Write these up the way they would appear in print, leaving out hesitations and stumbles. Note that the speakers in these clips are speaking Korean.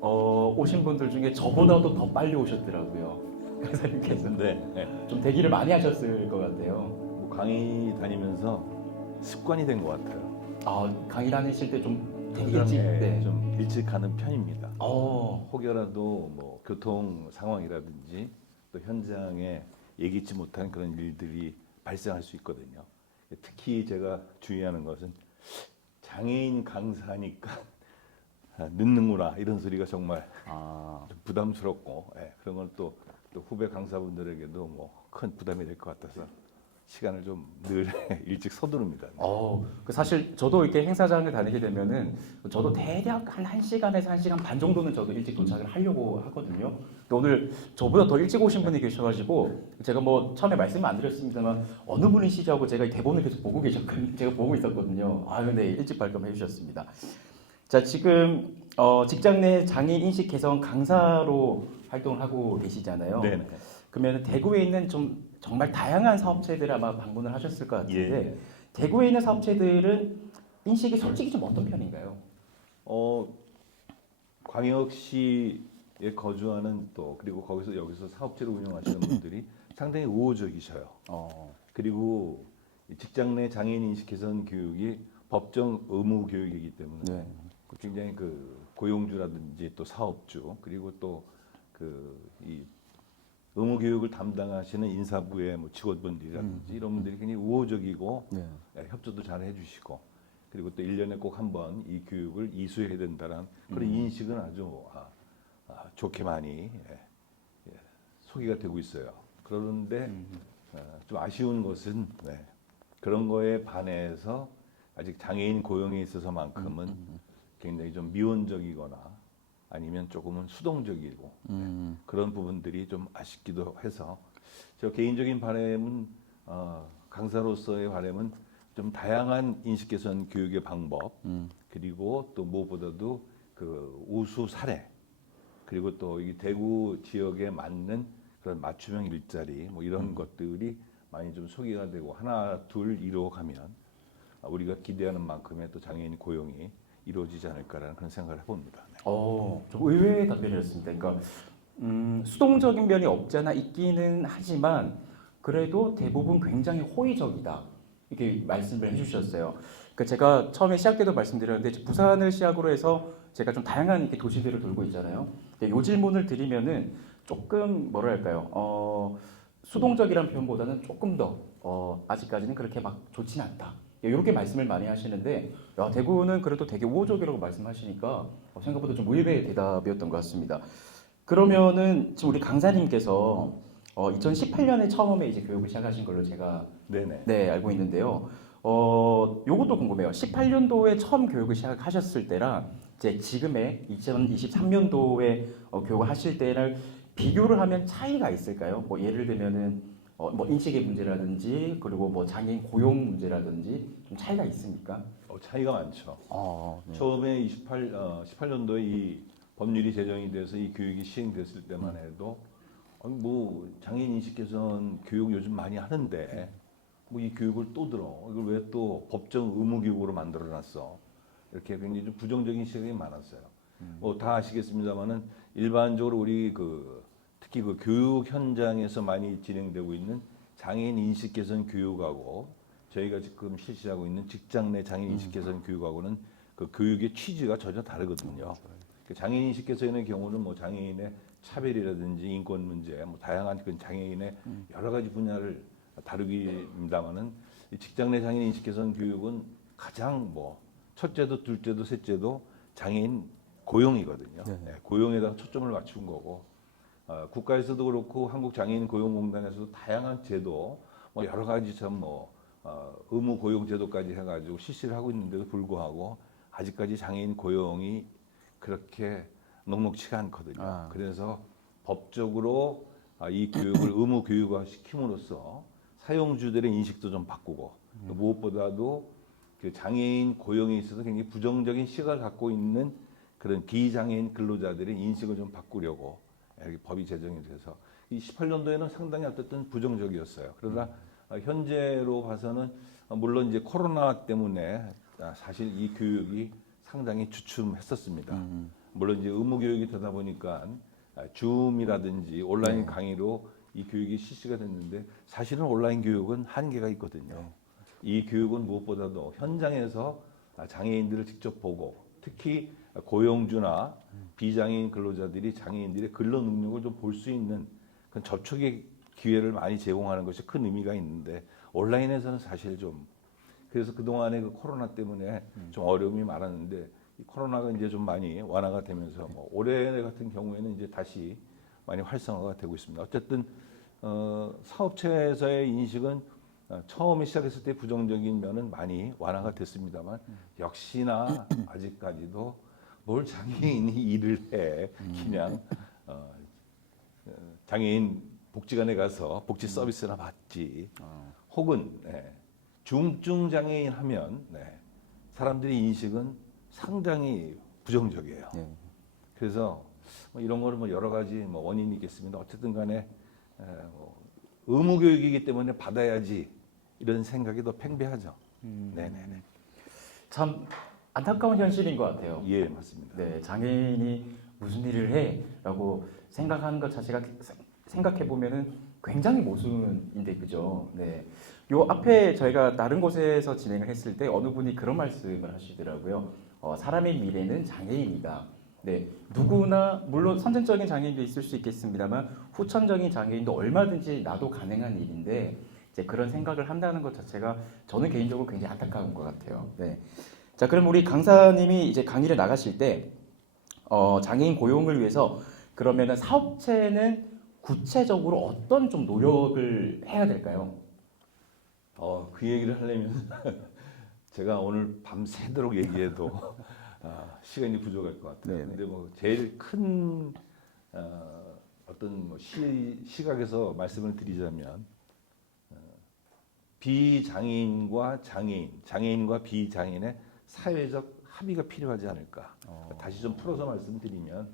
오신 분들 중에 저보다도 더 빨리 오셨더라고요. 강사님께서 좀 대기를 많이 하셨을 것 같아요. 뭐 강의 다니면서 습관이 된 것 같아요. 강의 다니실 때 좀 되게 항상, 일찍, 네. 좀 일찍 가는 편입니다. 어, 혹여라도 뭐 교통 상황이라든지 또 현장에 예기치 못한 그런 일들이 발생할 수 있거든요. 특히 제가 주의하는 것은 장애인 강사니까 늦는구나 이런 소리가 정말 좀 부담스럽고, 그런 건 또 후배 강사분들에게도 뭐 큰 부담이 될 것 같아서 시간을 좀 늘 일찍 서두릅니다. 사실 저도 이렇게 행사장을 다니게 되면은 저도 대략 한 1시간에서 1시간 반 정도는 저도 일찍 도착을 하려고 하거든요. 근데 오늘 저보다 더 일찍 오신 분이 계셔가지고 제가 뭐 처음에 말씀 안 드렸습니다만 어느 분이시죠 하고 제가 이 대본을 계속 보고 계셨거든요. 제가 보고 있었거든요. 근데 일찍 발표해 주셨습니다. 자, 지금 직장 내 장애인 인식 개선 강사로 활동을 하고 계시잖아요. 네. 그러면 대구에 있는 좀 정말 다양한 사업체들 아마 방문을 하셨을 것 같은데 예. 대구에 있는 사업체들은 인식이 솔직히 좀 어떤 편인가요? 광역시에 거주하는 또 그리고 거기서 여기서 사업체를 운영하시는 분들이 상당히 우호적이셔요. 그리고 직장 내 장애인 인식 개선 교육이 법정 의무 교육이기 때문에 네. 굉장히 그 고용주라든지 또 사업주 그리고 또 이 의무 교육을 담당하시는 인사부의 뭐 직원분들이라든지 이런 분들이 굉장히 우호적이고 협조도 잘 해주시고 그리고 또 1년에 꼭 한 번 이 교육을 이수해야 된다는 그런 인식은 아주 좋게 많이 소개가 되고 있어요. 그런데 좀 아쉬운 것은 그런 거에 반해서 아직 장애인 고용에 있어서만큼은 굉장히 좀 미온적이거나 아니면 조금은 수동적이고 그런 부분들이 좀 아쉽기도 해서 저 개인적인 바람은 강사로서의 바람은 좀 다양한 인식 개선 교육의 방법 그리고 또 무엇보다도 그 우수 사례 그리고 또 이 대구 지역에 맞는 그런 맞춤형 일자리 뭐 이런 것들이 많이 좀 소개가 되고 하나 둘 이루어가면 우리가 기대하는 만큼의 또 장애인 고용이 이루어지지 않을까라는 그런 생각을 해봅니다. 좀 의외의 답변이었습니다. 그러니까 수동적인 면이 없지 않아 있기는 하지만 그래도 대부분 굉장히 호의적이다. 이렇게 말씀을 해주셨어요. 그러니까 제가 처음에 시작 때도 말씀드렸는데 부산을 시작으로 해서 제가 좀 다양한 이렇게 도시들을 돌고 있잖아요. 근데 요 질문을 드리면은 조금 뭐랄까요? 수동적이란 표현보다는 조금 더 아직까지는 그렇게 막 좋지는 않다. 이렇게 말씀을 많이 하시는데 대구는 그래도 되게 우호적이라고 말씀하시니까 생각보다 좀 의외의 대답이었던 것 같습니다. 그러면은 지금 우리 강사님께서 2018년에 처음에 이제 교육을 시작하신 걸로 제가 네네. 알고 있는데요. 요것도 궁금해요. 18년도에 처음 교육을 시작하셨을 때랑 이제 지금의 2023년도에 교육을 하실 때를 비교를 하면 차이가 있을까요? 뭐 예를 들면은 뭐 인식의 문제라든지 그리고 뭐 장애인 고용 문제라든지 좀 차이가 있습니까? 차이가 많죠. 네. 처음에 18년도에 이 법률이 제정이 돼서 이 교육이 시행됐을 때만 해도 뭐 장애인 인식 개선 교육 요즘 많이 하는데 뭐 이 교육을 또 들어 이걸 왜 또 법정 의무 교육으로 만들어놨어 이렇게 굉장히 좀 부정적인 시각이 많았어요. 뭐 다 아시겠습니다만은 일반적으로 우리 특히 그 교육 현장에서 많이 진행되고 있는 장애인 인식 개선 교육하고 저희가 지금 실시하고 있는 직장 내 장애인 인식 개선 교육하고는 그 교육의 취지가 전혀 다르거든요. 그 장애인 인식 개선의 경우는 뭐 장애인의 차별이라든지 인권 문제, 뭐 다양한 그 장애인의 여러 가지 분야를 다루기입니다만은 직장 내 장애인 인식 개선 교육은 가장 뭐 첫째도 둘째도 셋째도 장애인 고용이거든요. 고용에다가 초점을 맞춘 거고 국가에서도 그렇고 한국장애인고용공단에서도 다양한 제도, 뭐 여러 가지 의무 고용 제도까지 해가지고 실시를 하고 있는데도 불구하고 아직까지 장애인 고용이 그렇게 녹록치가 않거든요. 그래서 법적으로 이 교육을 의무 교육화 시킴으로써 사용주들의 인식도 좀 바꾸고 무엇보다도 그 장애인 고용에 있어서 굉장히 부정적인 시각을 갖고 있는 그런 비장애인 근로자들의 인식을 좀 바꾸려고 이렇게 법이 제정이 돼서 이 18년도에는 상당히 어쨌든 부정적이었어요. 그러나 현재로 봐서는 물론 이제 코로나 때문에 사실 이 교육이 상당히 주춤했었습니다. 물론 이제 의무 교육이 되다 보니까 줌이라든지 온라인 네. 강의로 이 교육이 실시가 됐는데 사실은 온라인 교육은 한계가 있거든요. 이 교육은 무엇보다도 현장에서 장애인들을 직접 보고 특히 고용주나 비장애인 근로자들이 장애인들의 근로 능력을 좀 볼 수 있는 그런 접촉의 기회를 많이 제공하는 것이 큰 의미가 있는데 온라인에서는 사실 좀 그래서 그동안에 그 코로나 때문에 좀 어려움이 많았는데 이 코로나가 이제 좀 많이 완화가 되면서 뭐 올해 같은 경우에는 이제 다시 많이 활성화가 되고 있습니다. 어쨌든 사업체에서의 인식은 처음에 시작했을 때 부정적인 면은 많이 완화가 됐습니다만 역시나 아직까지도 뭘 장애인이 일을 해 그냥 장애인 복지관에 가서 복지 서비스나 받지 혹은 중증 장애인 하면 사람들의 인식은 상당히 부정적이에요. 네. 그래서 뭐 이런 거는 뭐 여러 가지 뭐 원인이 있겠습니다. 어쨌든 간에 뭐 의무 교육이기 때문에 받아야지 이런 생각이 더 팽배하죠. 네네네. 참 안타까운 현실인 것 같아요. 예, 맞습니다. 네, 장애인이 무슨 일을 해라고 생각하는 것 자체가 생각해 보면은 굉장히 모순인데 그죠? 네. 요 앞에 저희가 다른 곳에서 진행을 했을 때 어느 분이 그런 말씀을 하시더라고요. 사람의 미래는 장애인이다. 네, 누구나 물론 선천적인 장애인도 있을 수 있겠습니다만 후천적인 장애인도 얼마든지 나도 가능한 일인데 이제 그런 생각을 한다는 것 자체가 저는 개인적으로 굉장히 안타까운 것 같아요. 네. 자, 그럼 우리 강사님이 이제 강의를 나가실 때 장애인 고용을 위해서 그러면은 사업체는 구체적으로 어떤 좀 노력을 해야 될까요? 그 얘기를 하려면 제가 오늘 밤새도록 얘기해도 시간이 부족할 것 같아요. 네네. 근데 뭐 제일 큰 어떤 뭐 시각에서 말씀을 드리자면 비장애인과 장애인, 장애인과 비장애인의 사회적 합의가 필요하지 않을까. 다시 좀 풀어서 말씀드리면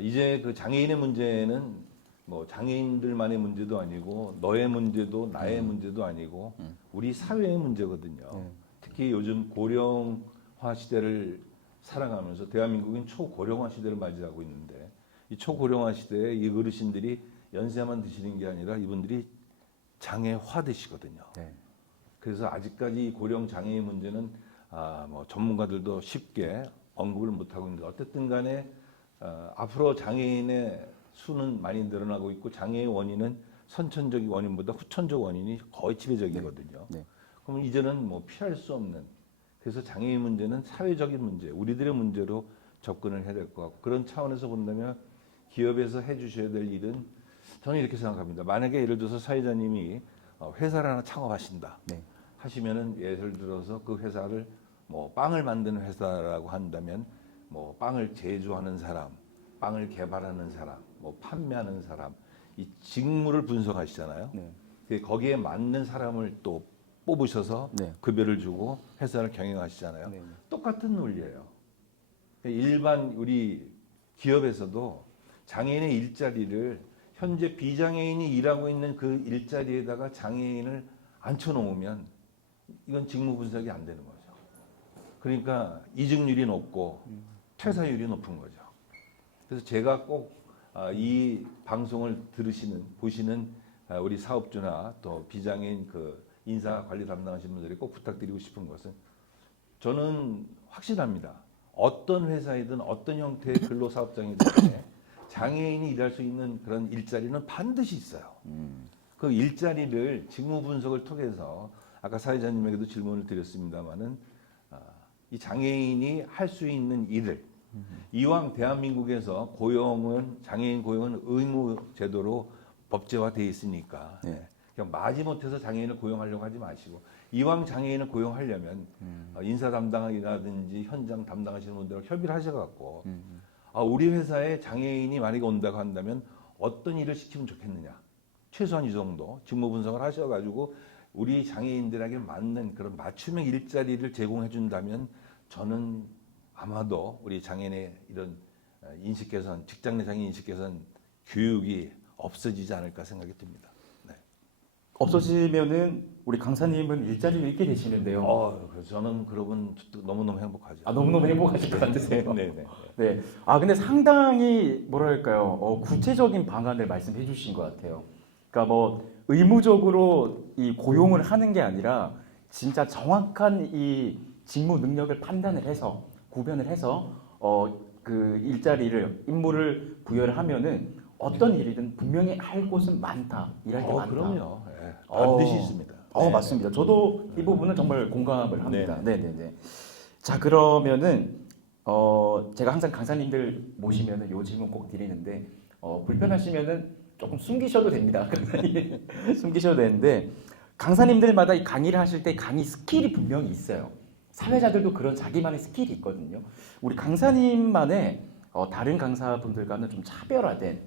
이제 그 장애인의 문제는 뭐 장애인들만의 문제도 아니고 너의 문제도 나의 문제도 아니고 우리 사회의 문제거든요. 특히 요즘 고령화 시대를 살아가면서 대한민국은 초고령화 시대를 맞이하고 있는데 이 초고령화 시대에 이 어르신들이 연세만 드시는 게 아니라 이분들이 장애화 되시거든요. 네. 그래서 아직까지 이 고령 장애인 문제는 뭐 전문가들도 쉽게 언급을 못 하고 있는데 어쨌든 간에 앞으로 장애인의 수는 많이 늘어나고 있고 장애의 원인은 선천적 원인보다 후천적 원인이 거의 지배적이거든요. 네. 그럼 이제는 뭐 피할 수 없는 그래서 장애인 문제는 사회적인 문제, 우리들의 문제로 접근을 해야 될 것 같고 그런 차원에서 본다면 기업에서 해주셔야 될 일은 저는 이렇게 생각합니다. 만약에 예를 들어서 사회자님이 회사를 하나 창업하신다 네. 하시면은 예를 들어서 그 회사를 뭐 빵을 만드는 회사라고 한다면 뭐 빵을 제조하는 사람, 빵을 개발하는 사람, 뭐 판매하는 사람 이 직무를 분석하시잖아요. 네. 거기에 맞는 사람을 또 뽑으셔서 네. 급여를 주고 회사를 경영하시잖아요. 네. 똑같은 논리예요. 일반 우리 기업에서도 장애인의 일자리를 현재 비장애인이 일하고 있는 그 일자리에다가 장애인을 앉혀놓으면 이건 직무 분석이 안 되는 거죠. 그러니까 이직률이 높고 퇴사율이 높은 거죠. 그래서 제가 꼭 이 방송을 보시는 우리 사업주나 또 비장애인 그 인사 관리 담당하시는 분들이 꼭 부탁드리고 싶은 것은 저는 확실합니다. 어떤 회사이든 어떤 형태의 근로사업장이든 장애인이 일할 수 있는 그런 일자리는 반드시 있어요. 그 일자리를 직무 분석을 통해서 아까 사회자님에게도 질문을 드렸습니다마는 이 장애인이 할 수 있는 일을 이왕 대한민국에서 장애인 고용은 의무 제도로 법제화되어 있으니까 네. 그냥 마지못해서 장애인을 고용하려고 하지 마시고 이왕 장애인을 고용하려면 인사 담당이라든지 현장 담당하시는 분들과 협의를 하셔갖고 우리 회사에 장애인이 만약에 온다고 한다면 어떤 일을 시키면 좋겠느냐 최소한 이 정도 직무 분석을 하셔가지고 우리 장애인들에게 맞는 그런 맞춤형 일자리를 제공해 준다면 저는 아마도 우리 장애인의 이런 인식 개선, 직장 내 장애인 인식 개선 교육이 없어지지 않을까 생각이 듭니다. 네. 없어지면은 우리 강사님은 일자리를 잃게 되시는데요. 그래서 저는 그러면 너무너무 행복하죠. 아, 너무너무 행복하실 것 같으세요. 네네. 네. 아, 근데 상당히 뭐랄까요? 구체적인 방안을 말씀해 주신 것 같아요. 그러니까 뭐 의무적으로 이 고용을 하는 게 아니라 진짜 정확한 이 직무 능력을 판단을 해서 구별을 해서 그 일자리를 임무를 부여를 하면은 어떤 일이든 분명히 할 곳은 많다. 일할 게 많다. 그럼요. 예, 반드시 있습니다. 네. 맞습니다. 저도 이 부분은 정말 공감을 합니다. 네네네. 자, 그러면은 제가 항상 강사님들 모시면은 요 질문 꼭 드리는데 불편하시면은 조금 숨기셔도 됩니다. 숨기셔도 되는데 강사님들마다 이 강의를 하실 때 강의 스킬이 분명히 있어요. 사회자들도 그런 자기만의 스킬이 있거든요. 우리 강사님만의 다른 강사분들과는 좀 차별화된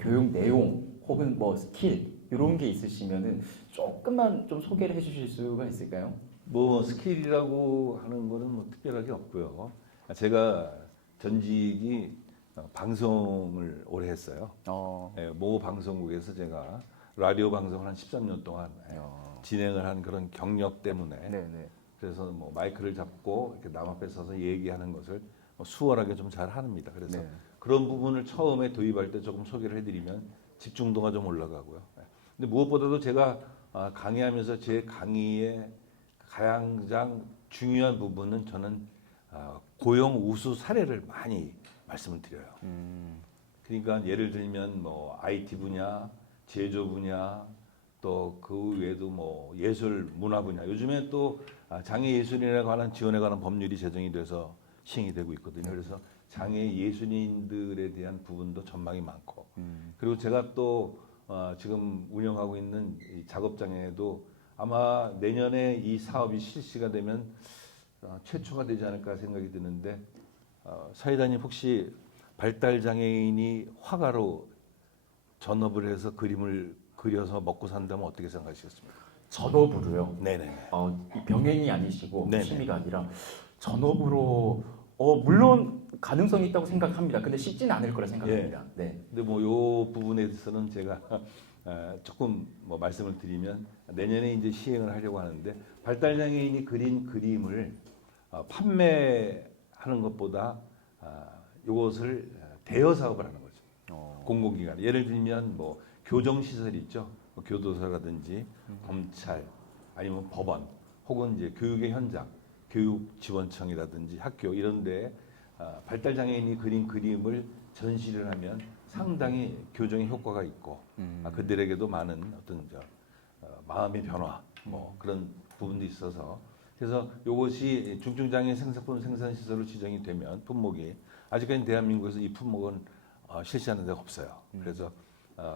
교육 내용 혹은 뭐 스킬 이런 게 있으시면은 조금만 좀 소개를 해주실 수가 있을까요? 뭐 스킬이라고 하는 거는 뭐 특별하게 없고요. 제가 전직이 방송을 오래 했어요. 모 방송국에서 제가 라디오 방송을 한 13년 동안 진행을 한 그런 경력 때문에 네네. 그래서 뭐 마이크를 잡고 이렇게 남 앞에 서서 얘기하는 것을 수월하게 좀 잘 합니다. 그래서 네. 그런 부분을 처음에 도입할 때 조금 소개를 해드리면 집중도가 좀 올라가고요. 근데 무엇보다도 제가 강의하면서 제 강의의 가장 중요한 부분은 저는 고용 우수 사례를 많이 말씀을 드려요. 그러니까 예를 들면 뭐 IT 분야, 제조 분야, 또 그 외에도 뭐 예술 문화 분야. 요즘에 또 장애 예술인에 관한 지원에 관한 법률이 제정이 돼서 시행이 되고 있거든요. 그래서 장애 예술인들에 대한 부분도 전망이 많고. 그리고 제가 또 지금 운영하고 있는 이 작업장애도 아마 내년에 이 사업이 실시가 되면 최초가 되지 않을까 생각이 드는데 사회자님 혹시 발달 장애인이 화가로 전업을 해서 그림을 그려서 먹고 산다면 어떻게 생각하시겠습니까? 전업으로요. 네네. 이 병행이 아니시고 네네. 취미가 아니라 전업으로 물론 가능성이 있다고 생각합니다. 근데 쉽지는 않을 거라 생각합니다. 네. 근데 뭐 요 부분에 대해서는 제가 조금 뭐 말씀을 드리면 내년에 이제 시행을 하려고 하는데 발달 장애인이 그린 그림을 판매하는 것보다 이것을 대여 사업을 하는 거죠. 공공기관. 예를 들면 뭐 교정 시설 있죠. 뭐 교도소라든지 검찰 아니면 법원 혹은 이제 교육의 현장, 교육지원청이라든지 학교 이런데 발달 장애인이 그린 그림을 전시를 하면 상당히 교정의 효과가 있고 그들에게도 많은 어떤 마음의 변화 뭐 그런 부분도 있어서 그래서 이것이 중증장애인 생산품 생산 시설로 지정이 되면 품목이 아직까지 대한민국에서 이 품목은 실시하는 데가 없어요. 그래서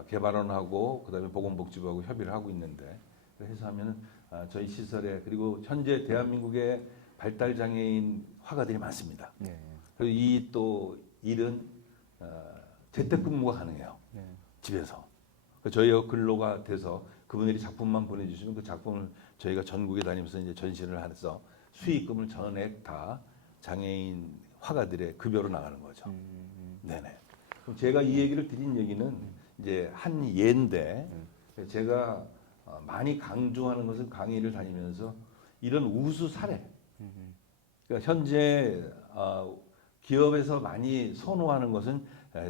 개발원하고 그다음에 보건복지부하고 협의를 하고 있는데 그래서 하면은 저희 시설에 그리고 현재 대한민국에 발달 장애인 화가들이 많습니다. 그리고 이 또 일은 재택근무가 가능해요. 집에서. 저희가 근로가 돼서 그분들이 작품만 보내주시면 그 작품을 저희가 전국에 다니면서 이제 전시를 해서 수익금을 전액 다 장애인 화가들의 급여로 나가는 거죠. 네네. 그럼 제가 이 얘기를 드린 얘기는 이제 한 예인데 제가 많이 강조하는 것은 강의를 다니면서 이런 우수 사례. 그러니까 현재 기업에서 많이 선호하는 것은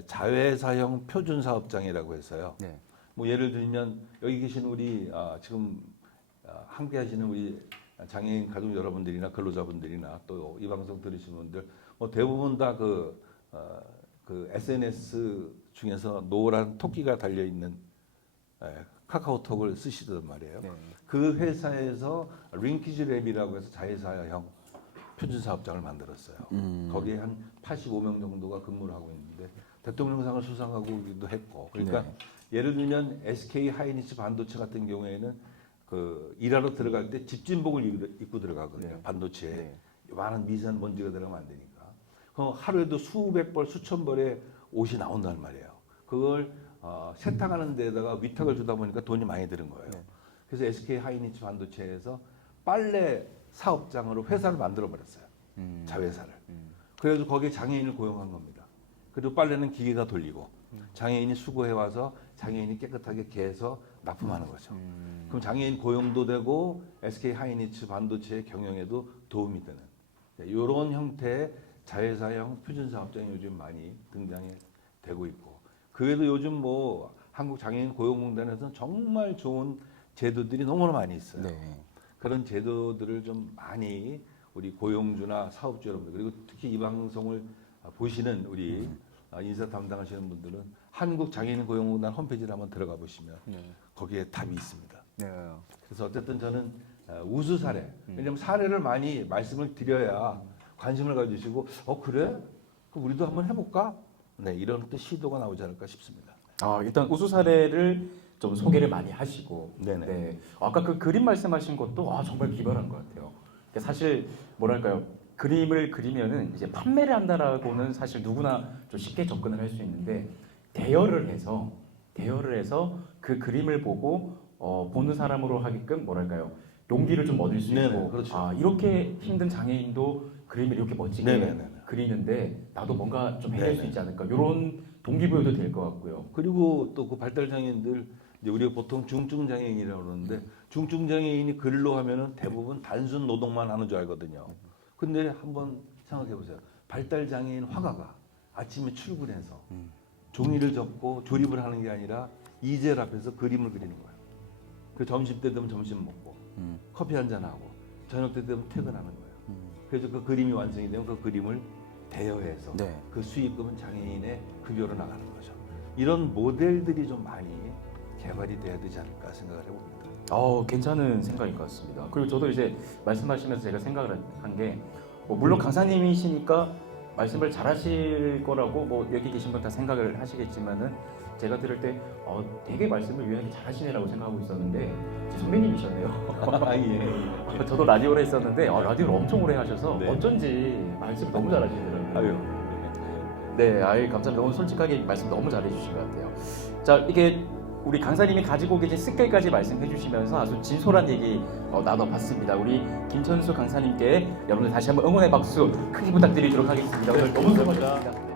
자회사형 표준사업장이라고 해서요. 뭐 예를 들면 여기 계신 우리 지금 함께 하시는 우리 장애인 가족 여러분들이나 근로자분들이나 또 이 방송 들으시는 분들 뭐 대부분 다 그 SNS 중에서 노란 토끼가 달려 있는 카카오톡을 쓰시단 말이에요. 그 회사에서 링키지랩이라고 해서 자회사형 표준사업장을 만들었어요. 거기에 한 85명 정도가 근무를 하고 있는데 대통령상을 수상하고도 했고 그러니까 예를 들면 SK 하이닉스 반도체 같은 경우에는 그 일하러 들어갈 때 집진복을 입고 들어가거든요. 반도체에 많은 미세한 먼지가 들어가면 안 되니까. 그럼 하루에도 수백 벌, 수천 벌의 옷이 나온다는 말이에요. 그걸 세탁하는 데다가 위탁을 주다 보니까 돈이 많이 드는 거예요. 그래서 SK 하이닉스 반도체에서 빨래 사업장으로 회사를 만들어 버렸어요. 자회사를. 그래서 거기에 장애인을 고용한 겁니다. 그리고 빨래는 기계가 돌리고 장애인이 수거해 와서 장애인이 깨끗하게 개서 납품하는 거죠. 그럼 장애인 고용도 되고 SK 하이니츠 반도체 경영에도 도움이 되는 이런 형태의 자회사형 표준 사업장이 요즘 많이 등장이 되고 있고 그 외에도 요즘 뭐 한국 장애인 고용공단에서는 정말 좋은 제도들이 너무나 많이 있어요. 네. 그런 제도들을 좀 많이 우리 고용주나 사업주 여러분들 그리고 특히 이 방송을 보시는 우리 인사 담당하시는 분들은 한국 장애인 고용공단 홈페이지를 한번 들어가 보시면 거기에 답이 있습니다. 그래서 어쨌든 저는 우수 사례 왜냐하면 사례를 많이 말씀을 드려야 관심을 가지시고 그래? 그럼 우리도 한번 해볼까? 네 이런 또 시도가 나오지 않을까 싶습니다. 일단 우수 사례를 좀 소개를 많이 하시고, 네네. 네. 아까 그 그림 말씀하신 것도 정말 기발한 것 같아요. 그러니까 사실 뭐랄까요, 그림을 그리면은 이제 판매를 한다라고는 사실 누구나 좀 쉽게 접근을 할 수 있는데 대여를 해서 그 그림을 보고 보는 사람으로 하게끔 뭐랄까요, 용기를 좀 얻을 수 네네, 있고, 그렇죠. 이렇게 힘든 장애인도 그림을 이렇게 멋지게 네네네. 그리는데 나도 뭔가 좀 해낼 수 네네. 있지 않을까, 이런 동기부여도 될 것 같고요. 그리고 또 그 발달 장애인들 이제 우리가 보통 중증 장애인이라고 그러는데 중증 장애인이 글로 하면은 대부분 단순 노동만 하는 줄 알거든요. 근데 한번 생각해 보세요. 발달 장애인 화가가 아침에 출근해서 종이를 접고 조립을 하는 게 아니라 이젤 앞에서 그림을 그리는 거예요. 그 점심 때 되면 점심 먹고 커피 한잔 하고 저녁 때 되면 퇴근하는 거예요. 그래서 그 그림이 완성이 되면 그 그림을 대여해서 네. 그 수익금은 장애인의 급여로 나가는 거죠. 이런 모델들이 좀 많이 개발이 돼야 되지 않을까 생각을 해봅니다. 괜찮은 생각인 것 같습니다. 그리고 저도 이제 말씀하시면서 제가 생각을 한 게, 물론 강사님이시니까 말씀을 잘하실 거라고 여기 계신 분 다 생각을 하시겠지만은 제가 들을 때 되게 말씀을 유연하게 잘하시네라고 생각하고 있었는데 제 선배님이셨네요. 저도 라디오를 했었는데 라디오를 엄청 오래 하셔서 네. 어쩐지 말씀 너무 잘하시더라고요. 네, 감사합니다. 오늘 솔직하게 말씀 너무 잘해주신 것 같아요. 자, 이게 우리 강사님이 가지고 계신 스킬까지 말씀해 주시면서 아주 진솔한 얘기 나눠봤습니다. 우리 김천수 강사님께 여러분들 다시 한번 응원의 박수 크게 부탁드리도록 하겠습니다. 오늘 너무 수고하셨습니다.